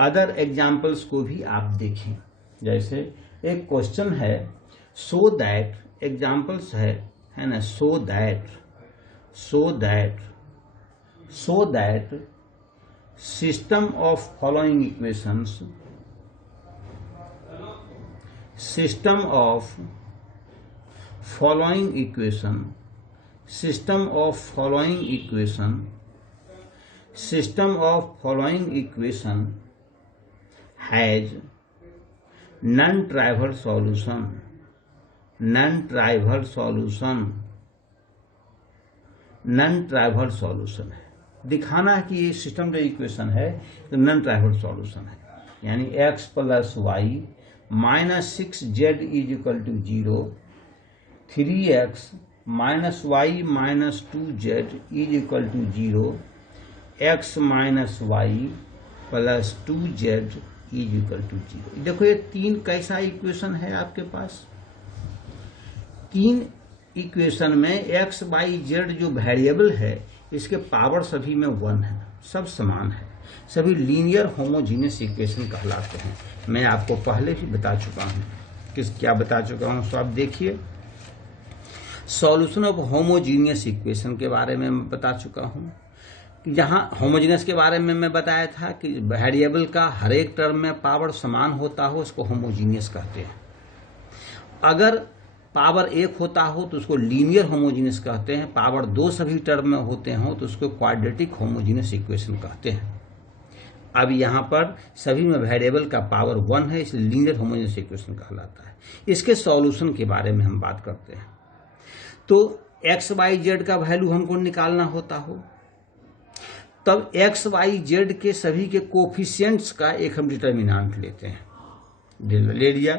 Other examples को भी आप देखें। जैसे एक क्वेश्चन है सो दैट, एग्जाम्पल्स है ना, so that system of following equations, system of following equation has non-trivial solution है। दिखाना है कि ये सिस्टम जो इक्वेशन है तो नॉन ट्राइवल सॉल्यूशन है, यानी x plus y minus 6z is equal to 0, 3x minus y minus 2z is equal to 0, x minus y plus 2z is equal to 0। देखो ये तीन कैसा इक्वेशन है आपके पास। तीन इक्वेशन में x y z जो वेरिएबल है इसके पावर सभी में 1 है, सब समान है, सभी लीनियर होमोजीनियस इक्वेशन कहलाते हैं। मैं आपको पहले ही बता चुका हूं, क्या बता चुका हूं, तो आप देखिए सॉल्यूशन ऑफ होमोजीनियस इक्वेशन के बारे में मैं बता चुका हूं। जहां होमोजीनियस के बारे में मैं बताया था कि वेरिएबल का हर एक टर्म में पावर समान होता हो उसको होमोजीनियस कहते हैं। अगर पावर 1 होता हो तो उसको लीनियर होमोजीनियस कहते हैं, पावर 2 सभी टर्म में होते हो तो उसको क्वाड्रेटिक होमोजीनियस इक्वेशन कहते हैं। अब यहाँ पर सभी में वेरिएबल का पावर 1 है, इसलिए लीनियर होमोजेनियस इक्वेशन कहलाता है। इसके सॉल्यूशन के बारे में हम बात करते हैं। तो एक्स वाई जेड का वैल्यू हमको निकालना होता हो तब एक्स वाई जेड के सभी के कोफिशिएंट्स का एक हम डिटर्मिनेंट लेते हैं। ले लिया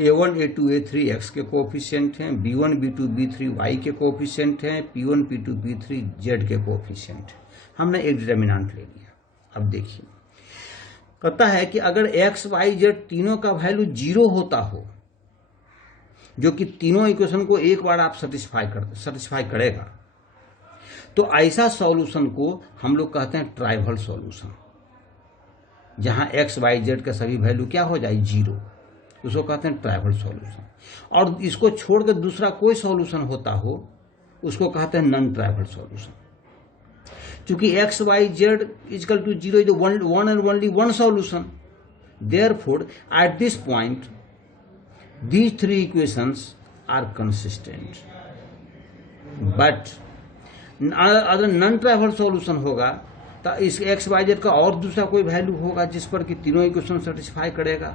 a1 a2 a3 x के कोफिशिएंट हैं, b1 b2 b3 y के कोफिशिएंट हैं, p1 p2 p3 z के कोफिशिएंट। हमने एक डिटर्मिनेंट ले लिया। अब देखिए कहता है कि अगर x y z तीनों का वैल्यू 0 होता हो, जो कि तीनों इक्वेशन को एक बार आप सेटिस्फाई करेगा, तो ऐसा सॉल्यूशन को हम लोग कहते हैं ट्राइवल सॉल्यूशन। जहां x y z का सभी वैल्यू क्या हो जाए 0, उसको कहते हैं ट्राइवल सॉल्यूशन। और इसको छोड़कर दूसरा कोई सॉल्यूशन होता हो उसको कहते हैं नॉन ट्राइवल सॉल्यूशन। क्योंकि x y z equal to 0 is one and only one solution, therefore at this point these three equations are consistent, but अगर नॉन ट्राइवल सॉल्यूशन होगा तो इस एक्स वाई जेड का और दूसरा कोई वैल्यू होगा जिस पर कि तीनों इक्वेशन सेटिस्फाई करेगा,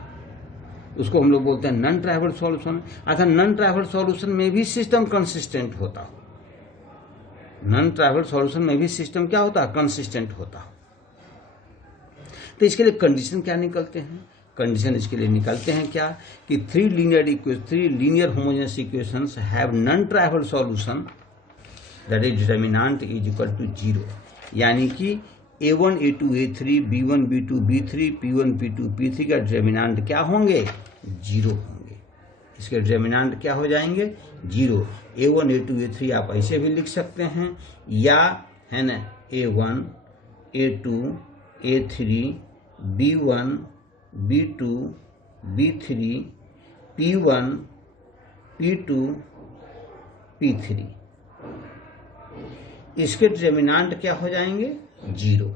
उसको हम लोग बोलते हैं नॉन ट्राइवल सॉल्यूशन। अर्थात नॉन ट्राइवल सॉल्यूशन में भी सिस्टम कंसिस्टेंट होता हो, नॉन ट्राइवल सॉल्यूशन में भी सिस्टम क्या होता है, कंसिस्टेंट होता हो। तो इसके लिए कंडीशन क्या निकलते हैं, कंडीशन इसके लिए निकलते हैं क्या कि three linear homogeneous equations have non trivial solution that is determinant is equal to 0, यानी कि a1 a2 a3 b1 b2 b3 p1 p2 p3 का डिटर्मिनेंट क्या होंगे 0 होंगे। इसके डिटर्मिनेंट क्या हो जाएंगे 0। a1 a2 a3 आप ऐसे भी लिख सकते हैं, या है ना a1 a2 a3 b1 b2 b3 p1 p2 p3, इसके डिटर्मिनेंट क्या हो जाएंगे 0।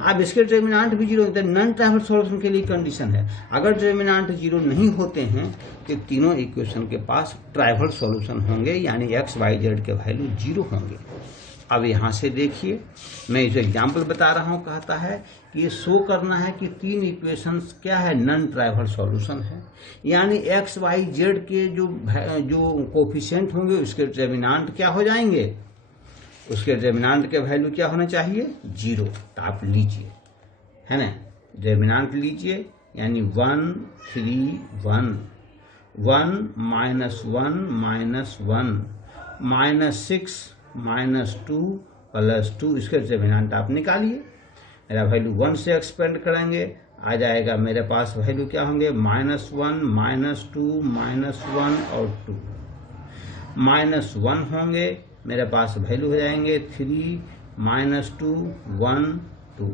अब इसके डिटर्मिनेंट भी 0 होते हैं, नॉन ट्राइवल सॉल्यूशन के लिए कंडीशन है। अगर डिटर्मिनेंट 0 नहीं होते हैं तो तीनों इक्वेशन के पास ट्राइवल सॉल्यूशन होंगे, यानी एक्स वाई जेड के वैल्यू 0 होंगे। अब यहां से देखिए मैं जो एग्जाम्पल बता रहा हूं, कहता है कि ये शो करना है कि तीन इक्वेशंस क्या है नॉन ट्राइवल सॉल्यूशन है, यानी एक्स वाई जेड के जो कोफिशिएंट होंगे उसके डिटर्मिनेंट क्या हो जाएंगे, उसके डिटर्मिनेंट के वैल्यू क्या होना चाहिए 0। तो आप लीजिए है ना, डिटर्मिनेंट लीजिए, यानी 1 3 1 1 -1 -1 -6 -2 +2, इसके डिटर्मिनेंट आप निकालिए। मेरा वैल्यू 1 से एक्सपेंड करेंगे, आ जाएगा मेरे पास वैल्यू क्या होंगे -1 -2 -1 और 2 -1 होंगे, मेरे पास वैल्यू हो जाएंगे 3 -2 1 2।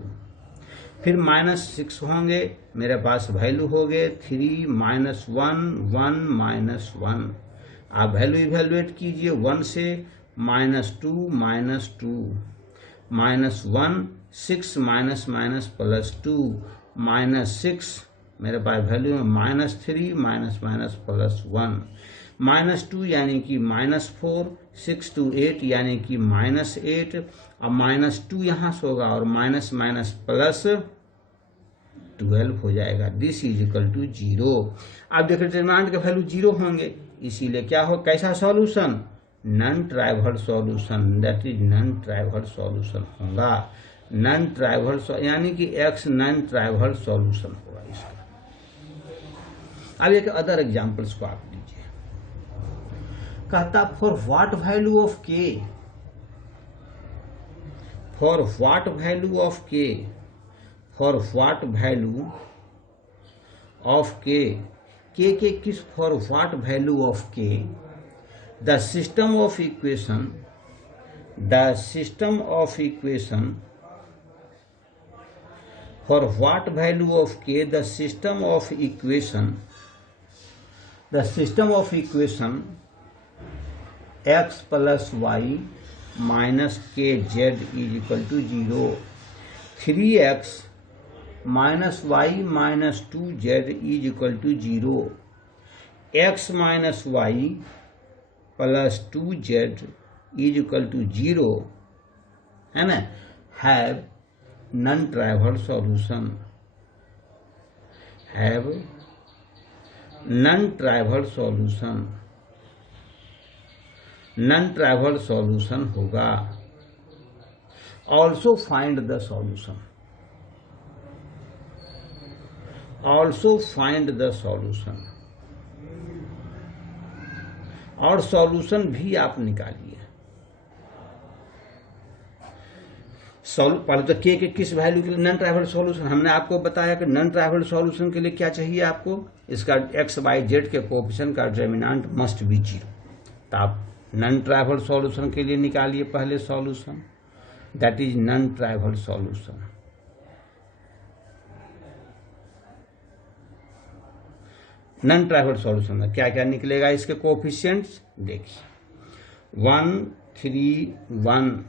फिर -6 होंगे, मेरे पास वैल्यू हो गए 3 -1 1 -1। आप वैल्यू इवेलुएट कीजिए 1 से, -2 -2 -1 6 -+2 -6, मेरे पास वैल्यू है -3 -+1 -2 यानी कि -4, 6 to 8 यानी कि -8, अब -2 यहाँ से होगा और माइनस प्लस 12 हो जाएगा। This is equal to 0। अब देखिए डिटरमिनेंट के वैल्यू 0 होंगे, इसीलिए क्या हो, कैसा solution, non trivial solution, that is non trivial solution होगा। नॉन ट्राइवल यानी कि x नॉन ट्राइवल सॉल्यूशन होगा इसका। अब एक अदर एग्जांपल्स को आप लीजिए, कहता for what value of k, for what value of k, for what value of k, k के किस, for what value of k the system of equation, the system of equation, for what value of k the system of equation, the system of equation x plus y minus kz is equal to 0, 3x minus y minus 2z is equal to 0, x minus y plus 2z is equal to 0, है ना, have non trivial solution, have non trivial solution, non trivial solution होगा। Also find the solution, also find the solution, और solution भी आप निकालिए। पहले तो के किस वैल्यू के लिए नॉन ट्राइवल सॉल्यूशन, हमने आपको बताया कि नॉन ट्राइवल सॉल्यूशन के लिए क्या चाहिए आपको, इसका एक्स वाई जेड के कोएफिशिएंट का डिटरमिनेंट मस्ट बी 0। तो आप नॉन ट्राइवल सॉल्यूशन के लिए निकालिए पहले solution, that is non trivial solution. Non trivial solution में क्या क्या निकलेगा, इसके कोएफिशिएंट्स देखिए, 1 3 1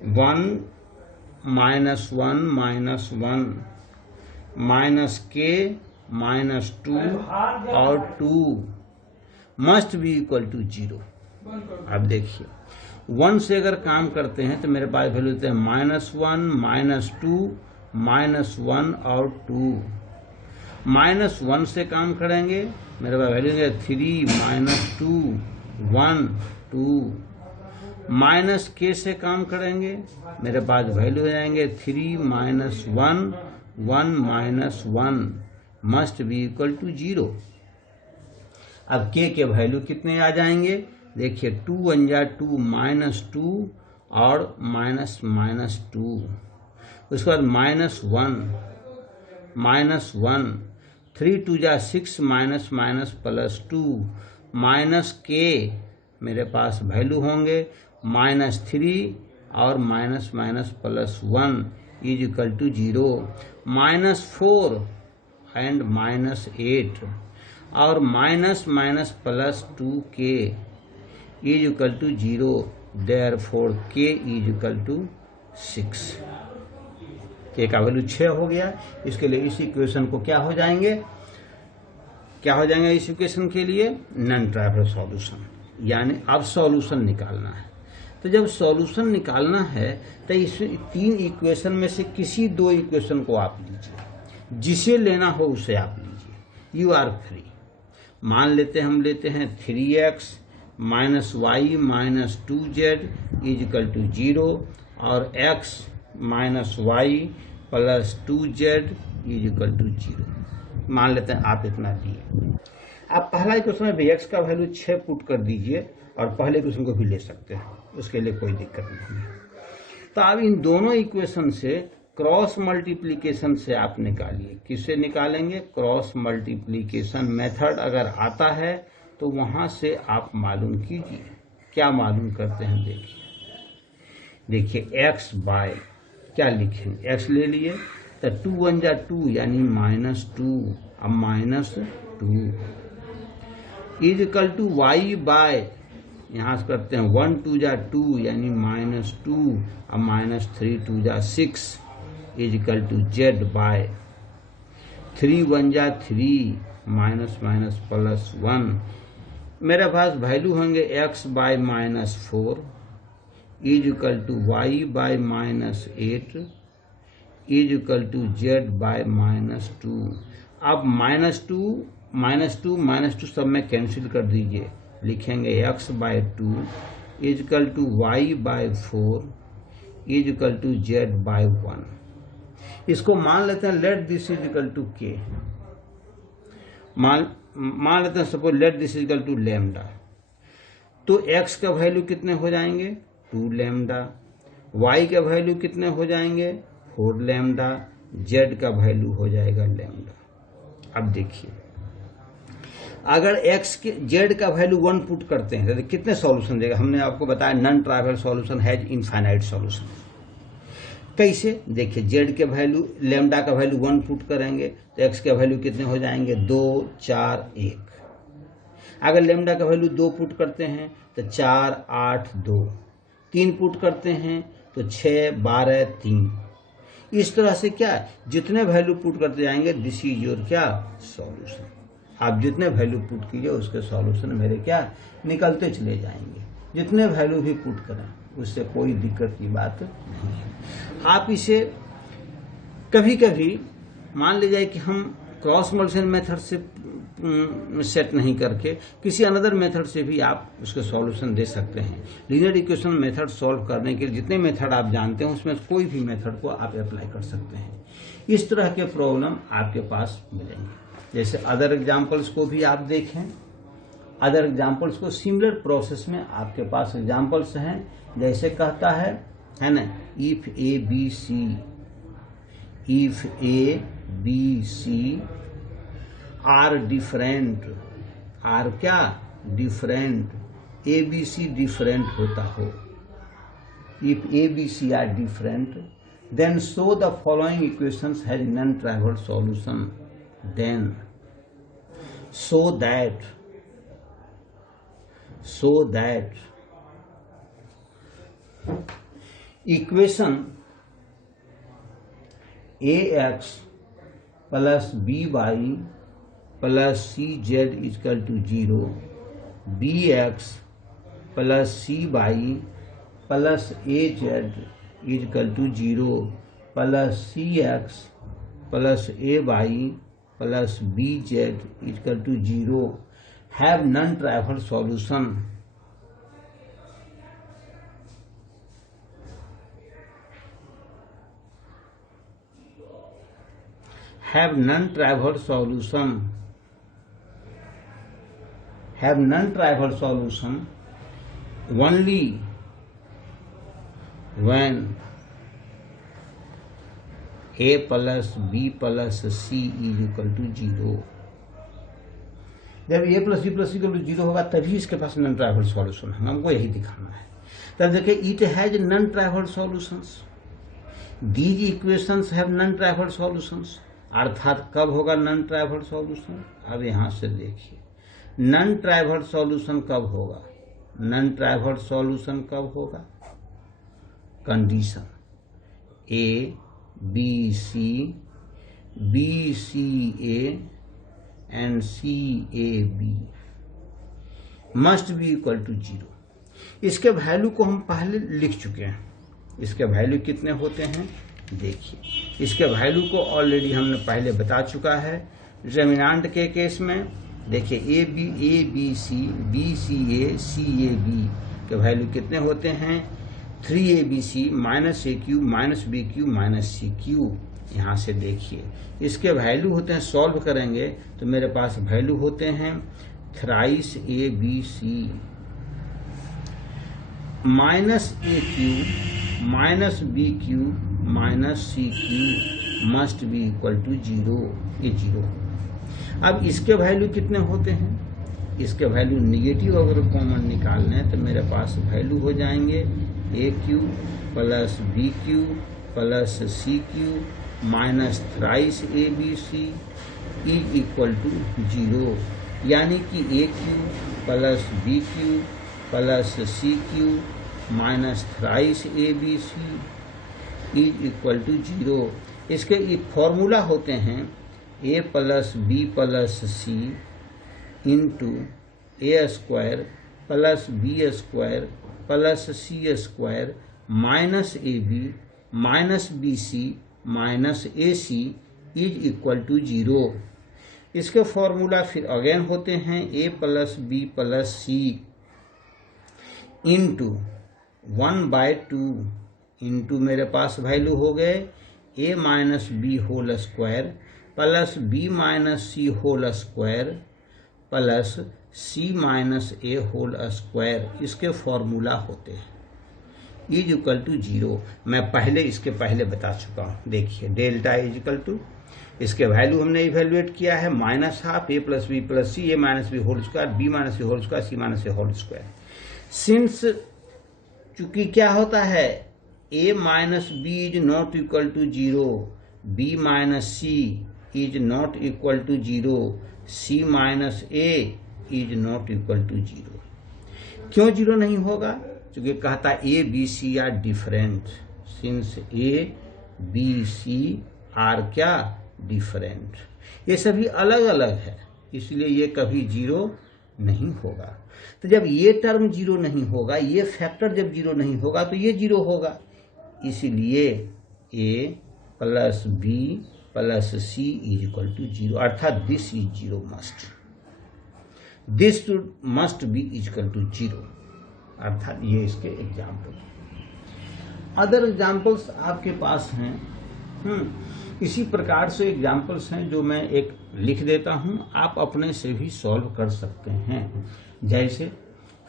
1 -1 -1 -k -2 और 2 मस्ट बी इक्वल टू 0। अब देखिए 1 से अगर काम करते हैं तो मेरे पास वैल्यू होते हैं -1 -2 -1 और 2। -1 से काम करेंगे, मेरे पास वैल्यू है 3 -2 1 2। -k से काम करेंगे, मेरे पास वैल्यू हो जाएंगे 3 -1 1 -1 मस्ट बी इक्वल टू 0। अब k के वैल्यू कितने आ जाएंगे, देखिए 2 1 जा 2 -2 और -2, उसके बाद -1 3 2 जा 6 -+2 -k, मेरे पास वैल्यू होंगे -3 और -+1 इज इक्वल टू 0, -4 एंड -8 और -+2k is equal to 0, therefore k is equal to 6। k का वैल्यू 6 हो गया। इसके लिए इस इक्वेशन को क्या हो जाएंगे, क्या हो जाएंगे इस इक्वेशन के लिए, नॉन ट्राइवल सॉल्यूशन। यानी अब सॉल्यूशन निकालना है, तो जब सॉल्यूशन निकालना है तो इस 3 इक्वेशन में से किसी 2 इक्वेशन को आप लीजिए, जिसे लेना हो उसे आप लीजिए, यू आर फ्री। मान लेते हैं, हम लेते हैं 3x -y -2z is equal to 0 और x -y +2z is equal to 0। मान लेते हैं आप इतना लिए। आप पहला इक्वेशन में भी x का वैल्यू 6 पुट कर दीजिए और पहले इक्वेशन को भी ले सकते हैं, उसके लिए कोई दिक्कत नहीं है। तो अब इन दोनों इक्वेशन से क्रॉस मल्टीप्लिकेशन से आप निकालिए। किससे निकालेंगे, क्रॉस मल्टीप्लिकेशन मेथड अगर आता है तो वहां से आप मालूम कीजिए। क्या मालूम करते हैं, देखिए x बाय क्या लिखेंगे, x ले लिए तो 2 1 जा 2 यानी -2, अब -2 is equal to y by, यहाँ से करते हैं 1 2 जा 2 यानी -2, अब -3 2 जा 6 is equal to z by 3 1 जा 3 -+1। मेरे पास वैल्यू होंगे x by -4 is equal to y by -8 is equal to z by -2। अब -2 सब में कैंसिल कर दीजिए, लिखेंगे x by 2 is equal to y by 4 is equal to z by 1। इसको मान लेते हैं let this is equal to k, मान लेते हैं suppose let this is equal to lambda. तो x का वैल्यू कितने हो जाएंगे 2 लैम्डा, y का वैल्यू कितने हो जाएंगे 4 लैम्डा, z का वैल्यू हो जाएगा लैम्डा। अब देखिए अगर x के z का वैल्यू 1 पुट करते हैं तो कितने सॉल्यूशन देगा, हमने आपको बताया non trivial solution has infinite solution. कैसे, देखिए z के वैल्यू लैम्डा का वैल्यू 1 पुट करेंगे तो x के वैल्यू कितने हो जाएंगे 2 4 1। अगर लैम्डा का वैल्यू 2 पुट करते हैं तो 4 8 2, 3 पुट करते हैं तो 6 12 3। इस तरह से क्या जितने वैल्यू पुट करते जाएंगे दिस इज योर क्या सॉल्यूशन। आप जितने वैल्यू पुट कीजिए उसके सॉल्यूशन मेरे क्या निकलते चले जाएंगे, जितने वैल्यू भी पुट करें उससे कोई दिक्कत की बात नहीं है। आप इसे कभी कभी मान लीजिए कि हम क्रॉस मल्टीप्लिकेशन मेथड से सेट नहीं करके किसी अनदर मेथड से भी आप उसके सॉल्यूशन दे सकते हैं। लीनियर इक्वेशन मेथड सॉल्व करने के लिए जितने मेथड आप जानते हैं उसमें कोई भी मेथड को आप अप्लाई कर सकते हैं। इस तरह के प्रॉब्लम आपके पास मिलेंगे। जैसे अदर एग्जाम्पल्स को भी आप देखें, अदर एग्जाम्पल्स को सिमिलर प्रोसेस में आपके पास एग्जाम्पल्स हैं। जैसे कहता है ना, if a B C are different, are क्या different, a B c different होता हो, if a B C are different then show the following equations has non trivial solution, then so that equation ax plus by plus cz is equal to 0, bx plus cy plus az is equal to 0 plus cx plus ay plus bz is equal to 0 have non-trivial solution। have non-trivial solution, have non-trivial solution only when a plus B plus C is equal to 0। जब a plus B plus C equal to 0 होगा तभी इसके पास non trivial solution है, हमको यही दिखाना है। तब देखिए it has non trivial solutions, these equations have non trivial solutions. अर्थात कब होगा नॉन ट्राइवल सॉल्यूशन, अब यहां से देखिए नॉन ट्राइवल सॉल्यूशन कब होगा, नॉन ट्राइवल सॉल्यूशन कब होगा, condition A B C A and C A B must be equal to 0। इसके वैल्यू को हम पहले लिख चुके हैं। इसके वैल्यू कितने होते हैं देखिए, इसके वैल्यू को ऑलरेडी हमने पहले बता चुका है। डिटरमिनेंट के केस में देखिए a B C A b के वैल्यू कितने होते हैं 3abc माइनस ए cube minus B cube minus सी क्यू। यहाँ से देखिए इसके वैल्यू होते हैं, सॉल्व करेंगे तो मेरे पास वैल्यू होते हैं thrice A B C minus A cube minus B cube minus C cube must be equal to 0, ये 0। अब इसके वैल्यू कितने होते हैं, इसके वैल्यू निगेटिव अगर कॉमन निकालने हैं तो मेरे पास वैल्यू हो जाएंगे a cube plus b cube plus c cube minus thrice A B c is equal to 0, यानी कि a cube plus b cube plus c cube minus thrice A B c is equal to 0। इसके formula होते हैं a plus B plus c into a square plus b square plus c square minus a b minus b C minus a c is equal to 0। इसके formula फिर again होते हैं a plus B plus c into 1/2 into मेरे पास value हो गए a minus b whole square plus b minus c whole square plus c minus a whole square. इसके formula होते हैं इज इक्वल टू 0। मैं पहले इसके पहले बता चुका हूँ। देखिए डेल्टा इज इक्वल टू, इसके वैल्यू हमने इवेल्युएट किया है minus half a plus B plus c a minus b whole square b minus c whole square c minus a whole square. Since चूंकि क्या होता है a minus b is not equal to 0, b minus c is not equal to 0, c minus a is not equal to 0। क्यों 0 नहीं होगा? क्योंकि कहता A B C are different. Since A B C are क्या different, ये सभी अलग अलग है, इसलिए ये कभी 0 नहीं होगा। तो जब ये टर्म 0 नहीं होगा, ये फैक्टर जब 0 नहीं होगा तो ये 0 होगा। इसलिए a plus B plus C is equal to 0, अर्थात this is 0 must, this must be is equal to 0, अर्थात ये इसके एग्जाम्पल। अदर एग्जाम्पल्स आपके पास हैं। इसी प्रकार से एग्जाम्पल्स हैं जो मैं एक लिख देता हूं, आप अपने से भी सॉल्व कर सकते हैं। जैसे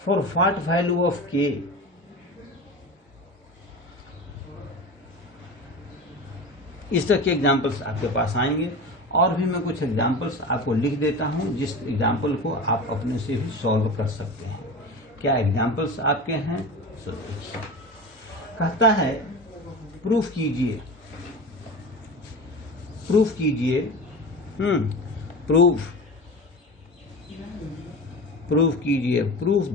फॉर व्हाट वैल्यू ऑफ के, इस तरह के एग्जाम्पल्स आपके पास आएंगे। और भी मैं कुछ एग्जाम्पल्स आपको लिख देता हूं जिस एग्जाम्पल को आप अपने से भी सॉल्व कर सकते हैं। क्या एग्जाम्पल्स आपके हैं? सो देखिए, कहता है प्रूफ कीजिए, प्रूफ कीजिए, प्रूफ कीजिए, proof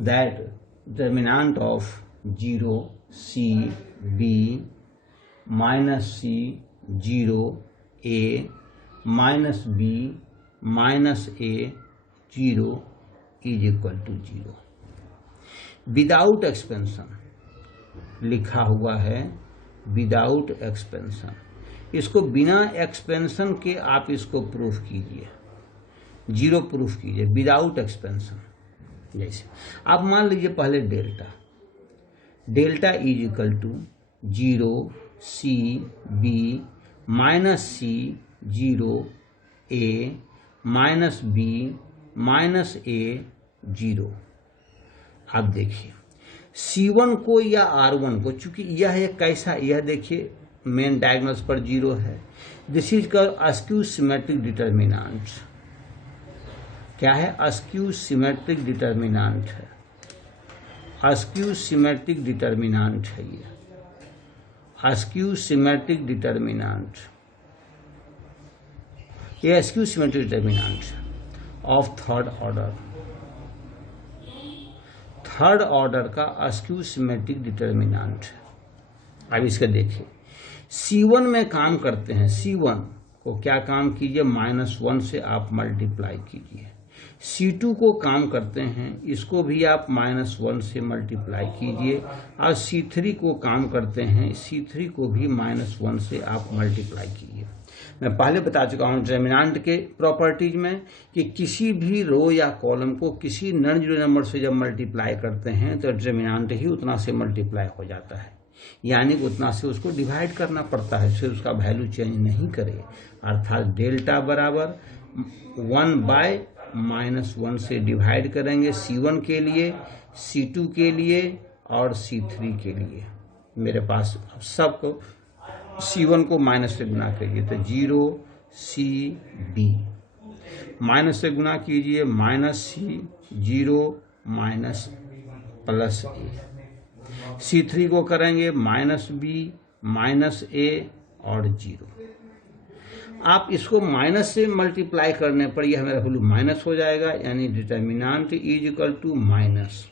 that determinant of 0 C B minus C 0 A minus B minus A 0 is equal to 0। Without expansion लिखा हुआ है, विदाउट एक्सपेंशन। इसको बिना एक्सपेंशन के आप इसको प्रूफ कीजिए, 0 प्रूफ कीजिए विदाउट एक्सपेंशन। जैसे आप मान लीजिए पहले delta is equal to 0 C B minus C 0 A minus B minus A 0। आप देखिए C1 को या R1 को, चूंकि यह एक कैसा, यह देखिए मेन डायगोनल्स पर 0 है, दिस इज का अस्क्यू सिमेट्रिक डिटर्मिनेंट। क्या है? अस्क्यू सिमेट्रिक डिटर्मिनेंट है, अस्क्यू सिमेट्रिक डिटर्मिनेंट है ये, अस्क्यू सिमेट्रिक डिटर्मिनेंट, ये askew symmetric determinant of third order, third order का अस्क्यू सिमेट्रिक डिटर्मिनेंट है। अब इसका देखिए C1 में काम करते हैं, C1 को क्या काम कीजिए, -1 से आप मल्टीप्लाई कीजिए। C2 को काम करते हैं, इसको भी आप -1 से मल्टीप्लाई कीजिए। और C3 को काम करते हैं, C3 को भी -1 से आप मल्टीप्लाई कीजिए। मैं पहले बता चुका हूं डिटरमिनेंट के प्रॉपर्टीज में कि किसी भी रो या कॉलम को किसी नॉन जीरो नंबर से जब मल्टीप्लाई करते हैं तो डिटरमिनेंट ही उतना से मल्टीप्लाई हो जाता है, यानी उतना से उसको डिवाइड करना पड़ता है, फिर उसका वैल्यू चेंज नहीं करे। अर्थात डेल्टा बराबर 1/-1 से डिवाइड करेंगे C1 के लिए, C2 के लिए और C3 के लिए। मेरे पास सबको C1 को माइनस से गुना करिए तो 0 C B, माइनस से गुना कीजिए -C 0 minus plus A, C3 को करेंगे -b -a और 0। आप इसको माइनस से मल्टीप्लाई करने पर यह मेरा वैल्यू माइनस हो जाएगा, यानी determinant is equal to minus.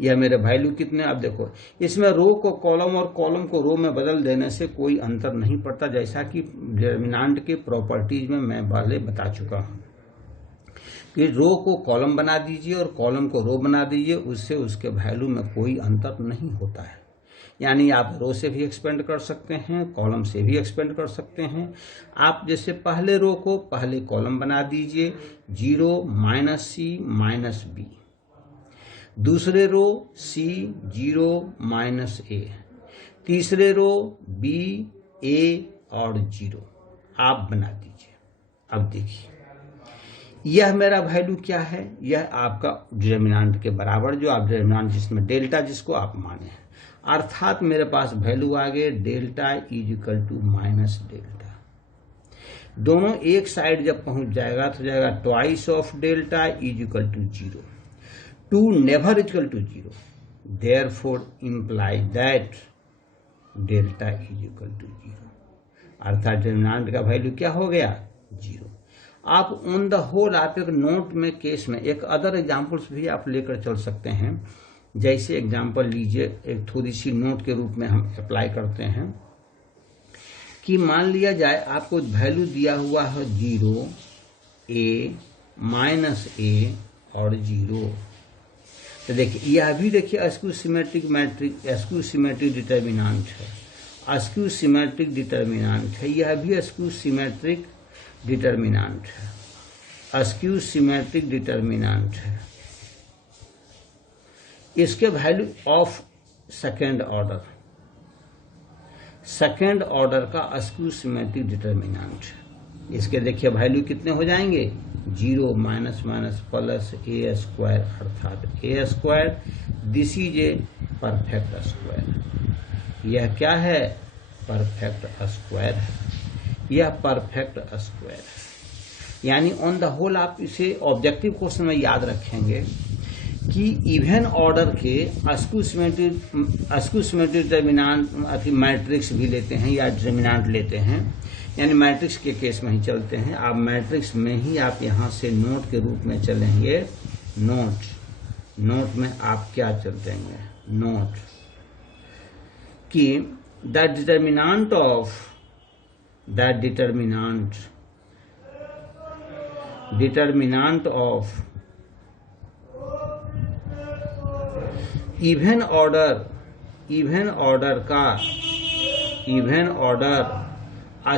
यह मेरे वैल्यू कितने, अब देखो इसमें रो को कॉलम और कॉलम को रो में बदल देने से कोई अंतर नहीं पड़ता, जैसा कि डिटर्मिनेंट के प्रॉपर्टीज में मैं पहले बता चुका हूं कि रो को कॉलम बना दीजिए और कॉलम को रो बना दीजिए, उससे उसके वैल्यू में कोई अंतर नहीं होता है। यानी आप रो से भी एक्सपेंड कर सकते हैं, कॉलम से भी एक्सपेंड कर सकते हैं। आप जैसे पहले रो को पहले कॉलम बना दीजिए 0 -c -b, दूसरे रो c 0 -a, तीसरे रो b a और 0 आप बना दीजिए। अब देखिए यह मेरा वैल्यू क्या है, यह आपका डिटर्मिनेंट के बराबर, जो आप डिटर्मिनेंट जिसमें डेल्टा जिसको आप माने हैं, अर्थात मेरे पास वैल्यू आ गए delta is equal to minus delta. दोनों एक साइड जब पहुंच जाएगा तो जाएगा twice of delta is equal to 0, 2 never equal to 0, therefore imply that delta is equal to 0, अर्थात डिटर्मिनेंट का वैल्यू क्या हो गया 0। आप ऑन द होल आप एक नोट में केस में एक अदर एग्जाम्पल्स भी आप लेकर चल सकते हैं। जैसे एग्जाम्पल लीजिए, एक थोड़ी सी नोट के रूप में हम अप्लाई करते हैं कि मान लिया जाए आपको वैल्यू दिया हुआ है 0 a -a और 0। तो देखिए यह भी देखिए skew symmetric matrix, skew symmetric determinant है, स्क्यू सिमेट्रिक डिटर्मिनेंट है, यह भी स्क्यू सिमेट्रिक डिटर्मिनेंट है, स्क्यू सिमेट्रिक डिटर्मिनेंट है। इसके वैल्यू ऑफ सेकेंड ऑर्डर का स्क्यू सिमेट्रिक डिटर्मिनेंट, इसके देखिए वैल्यू कितने हो जाएंगे 0 - प्लस a स्क्वायर, अर्थात a square, this is a perfect square. यह क्या है परफेक्ट स्क्वायर है, यह परफेक्ट स्क्वायर है। यानी ऑन द होल आप इसे ऑब्जेक्टिव क्वेश्चन में याद रखेंगे कि इवन ऑर्डर के स्क्यू सिमेट्रिक डिटर्मिनेंट मैट्रिक्स भी लेते हैं या डिटर्मिनेंट लेते हैं, यानी मैट्रिक्स के केस में ही चलते हैं। आप मैट्रिक्स में ही आप यहाँ से नोट के रूप में चलेंगे, नोट में आप क्या चलते हैं नोट कि the determinant of even order का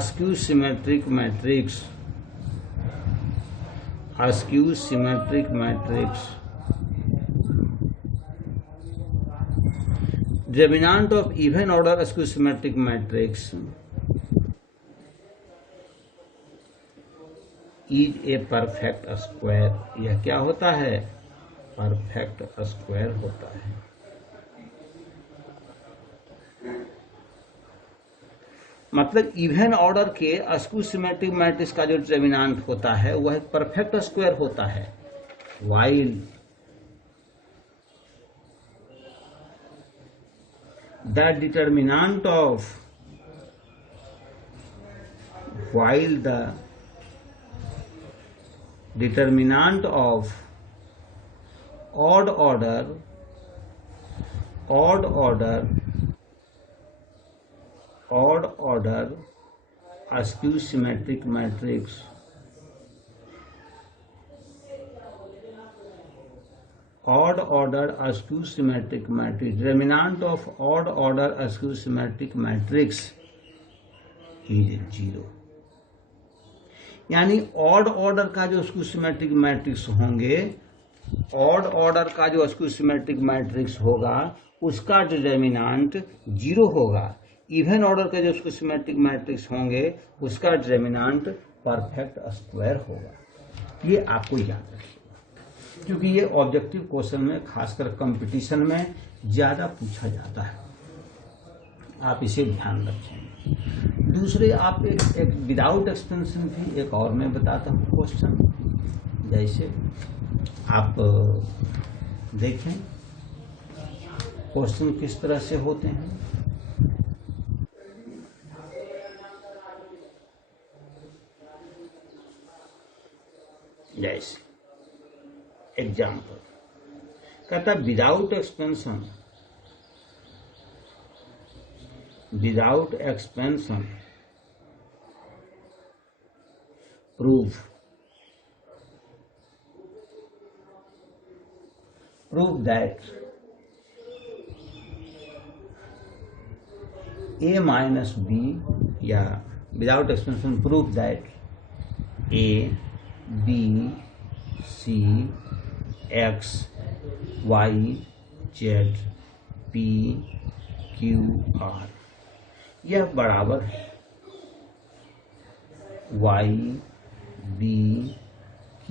skew symmetric matrix, determinant of even order skew symmetric matrix is a perfect square. यह क्या होता है परफेक्ट स्क्वायर होता है। मतलब इवन ऑर्डर के स्क्यू सिमेट्रिक मैट्रिक्स का जो डिटर्मिनेंट होता है वह परफेक्ट स्क्वायर होता है, while the determinant of odd order skew symmetric matrix determinant of odd order skew symmetric matrix is 0। यानी ऑड ऑर्डर का जो स्क्यू सिमेट्रिक मैट्रिक्स होंगे, ऑड ऑर्डर का जो स्क्यू सिमेट्रिक मैट्रिक्स होगा उसका डिटर्मिनेंट 0 होगा। इवन ऑर्डर के जो स्क्यू सिमेट्रिक मैट्रिक्स होंगे उसका डिटर्मिनेंट परफेक्ट स्क्वायर होगा। ये आपको याद रखिएगा क्योंकि ये ऑब्जेक्टिव क्वेश्चन में खासकर कंपटीशन में ज्यादा पूछा जाता है, आप इसे ध्यान रखेंगे। दूसरे आप एक विदाउट एक्सटेंशन भी एक और मैं बताता हूँ क्वेश्चन। जैसे आप देखें क्वेश्चन किस तरह से होते हैं। जैसे एग्जाम्पल कहता without expansion prove that a minus b या without expansion prove that a b c x y z p q r यह बराबर है y b q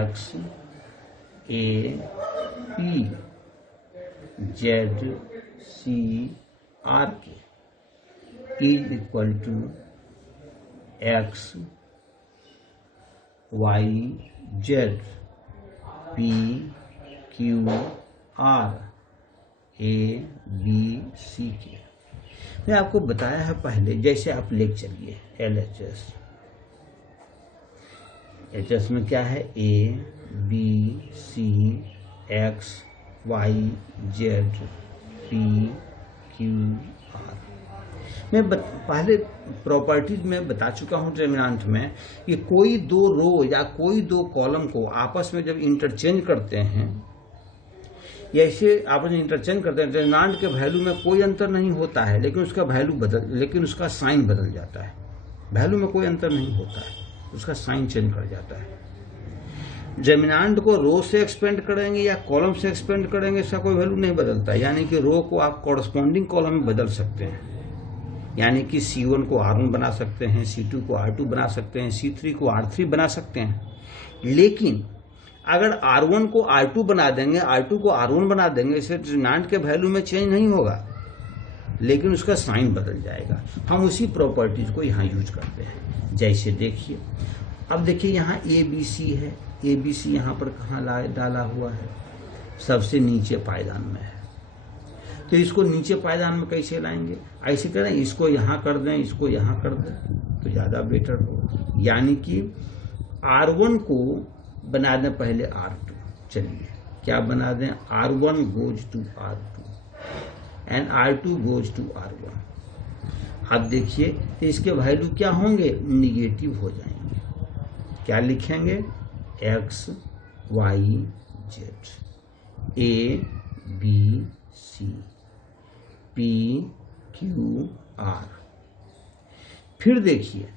x a p z c r के is equal to x y z p q r a b c के। मैं आपको बताया है पहले, जैसे आप लेके चलिए एलएचएस में क्या है a b c x y z p q r। मैं पहले प्रॉपर्टीज में बता चुका हूं डिटरमिनेंट में कि कोई दो रो या कोई दो कॉलम को आपस में जब इंटरचेंज करते हैं, ऐसे आपस में इंटरचेंज करते हैं, डिटरमिनेंट के वैल्यू में कोई अंतर नहीं होता है, लेकिन उसका साइन बदल जाता है। वैल्यू में कोई अंतर नहीं होता है, उसका साइन चेंज कर जाता है। डिटरमिनेंट को रो से एक्सपेंड करेंगे या कॉलम से एक्सपेंड करेंगे, इसका कोई वैल्यू नहीं बदलता। यानी कि रो को आप कॉरस्पॉन्डिंग कॉलम में बदल सकते हैं, यानी कि C1 को R1 बना सकते हैं, C2 को R2 बना सकते हैं, C3 को R3 बना सकते हैं। लेकिन अगर R1 को R2 बना देंगे, R2 को R1 बना देंगे, इससे डिटरमिनेंट के वैल्यू में चेंज नहीं होगा, लेकिन उसका साइन बदल जाएगा। हम उसी प्रॉपर्टीज को यहाँ यूज करते हैं। जैसे देखिए, अब देखिए यहाँ ABC है, ABC यहाँ पर कहाँ डाला हुआ है, सबसे नीचे पायदान में है। तो इसको नीचे पायदान में कैसे लाएंगे? ऐसे करें, इसको यहाँ कर दें, इसको यहाँ कर दें तो ज़्यादा बेटर हो। यानी कि R1 को बना दें पहले R2। चलिए क्या बना दें, R1 goes to R2 and R2 goes to R1। अब देखिए तो इसके वैल्यू क्या होंगे, निगेटिव हो जाएंगे। क्या लिखेंगे, x y z a b c p q r। फिर देखिए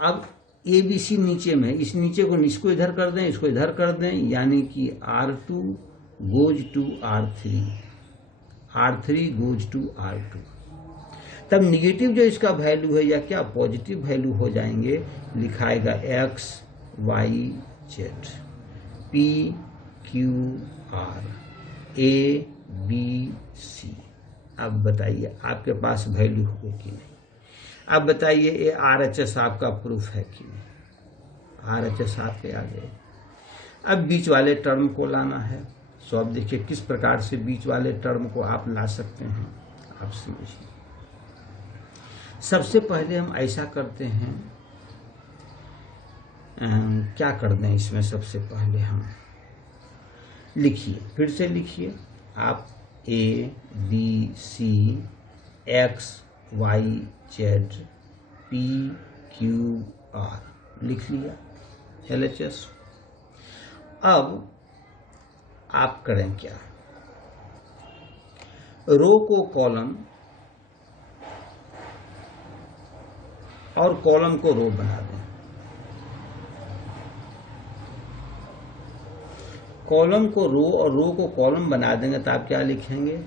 अब ए बी सी नीचे में, इस नीचे को इसको इधर कर दें, इसको इधर कर दें, यानी कि R2 goes to R3, R3 goes to R2। तब निगेटिव जो इसका वैल्यू है या क्या पॉजिटिव वैल्यू हो जाएंगे, लिखाएगा x y z p q r a b c। अब बताइए आपके पास वैल्यू होगी कि नहीं? अब बताइए ये RHS आपका प्रूफ है कि नहीं? RHS आपके आ गए। अब बीच वाले टर्म को लाना है। सो अब देखिए किस प्रकार से बीच वाले टर्म को आप ला सकते हैं, आप समझिए। सबसे पहले हम ऐसा करते हैं, क्या कर दें इसमें, सबसे पहले हम लिखिए, फिर से लिखिए आप A B C X Y Z P Q R लिख लिया LHS। अब आप करें क्या, रो को कॉलम और कॉलम को रो बना दें। कॉलम को रो और रो को कॉलम बना देंगे तो आप क्या लिखेंगे,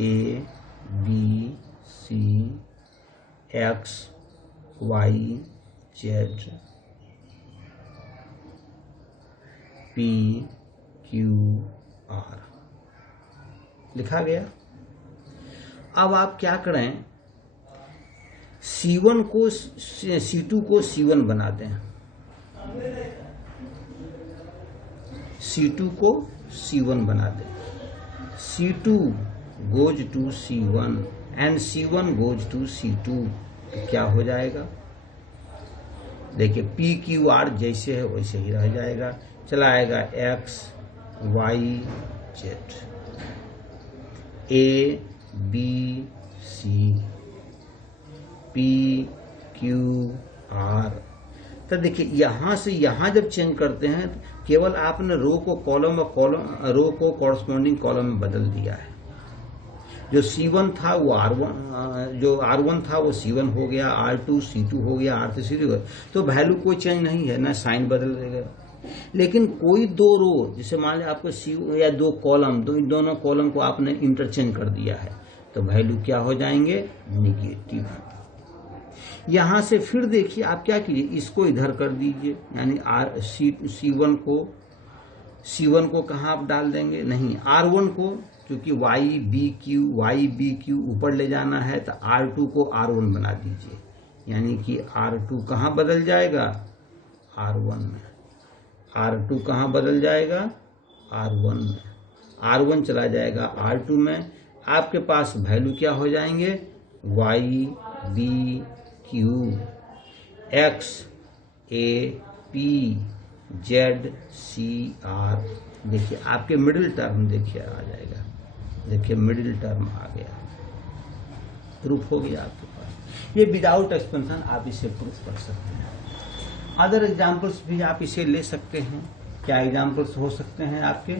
A B C X Y Z P Q R लिखा गया। अब आप क्या करें, C1 को C2 को C1 बना दें, C2 को C1 बना दें, C2 goes to C1 and C1 goes to C2, तो क्या हो जाएगा? देखिए PQR जैसे है वैसे ही रह जाएगा, चला आएगा X Y Z, A B C P Q R। तो देखिए यहां से यहां जब चेंज करते हैं तो केवल आपने रो को कॉलम और कॉलम रो को कॉरस्पॉन्डिंग कॉलम में बदल दिया है। जो C1 था वो R1, जो R1 था वो C1 हो गया, R2 C2 हो गया, R3 C3 हो गया। तो वैल्यू कोई चेंज नहीं है, ना साइन बदल देगा। लेकिन कोई दो रो, जैसे मान लिया आपको C या दो कॉलम, दोनों कॉलम को आपने इंटरचेंज कर दिया है, तो वैल्यू क्या हो जाएंगे? निगेटिव। यहां से फिर देखिए आप क्या कीजिए, इसको इधर कर दीजिए, यानी C1 को कहाँ आप डाल देंगे? नहीं, R1 को, क्योंकि वाई बी क्यू ऊपर ले जाना है, तो R2 को R1 बना दीजिए, यानी कि R2 कहाँ बदल जाएगा? R1 में। R2 कहाँ बदल जाएगा? R1 में। R1 चला जाएगा R2 में। आपके पास वैल्यू क्या हो जाएंगे? Y B Q X A P Z C R. देखिए आपके मिडिल टर्म देखिए आ जाएगा, देखिए मिडिल टर्म आ गया, प्रूफ हो गया आपके पास। ये विदाउट एक्सपेंशन आप इसे प्रूफ कर सकते हैं। अदर एग्जाम्पल्स भी आप इसे ले सकते हैं। क्या एग्जाम्पल्स हो सकते हैं आपके?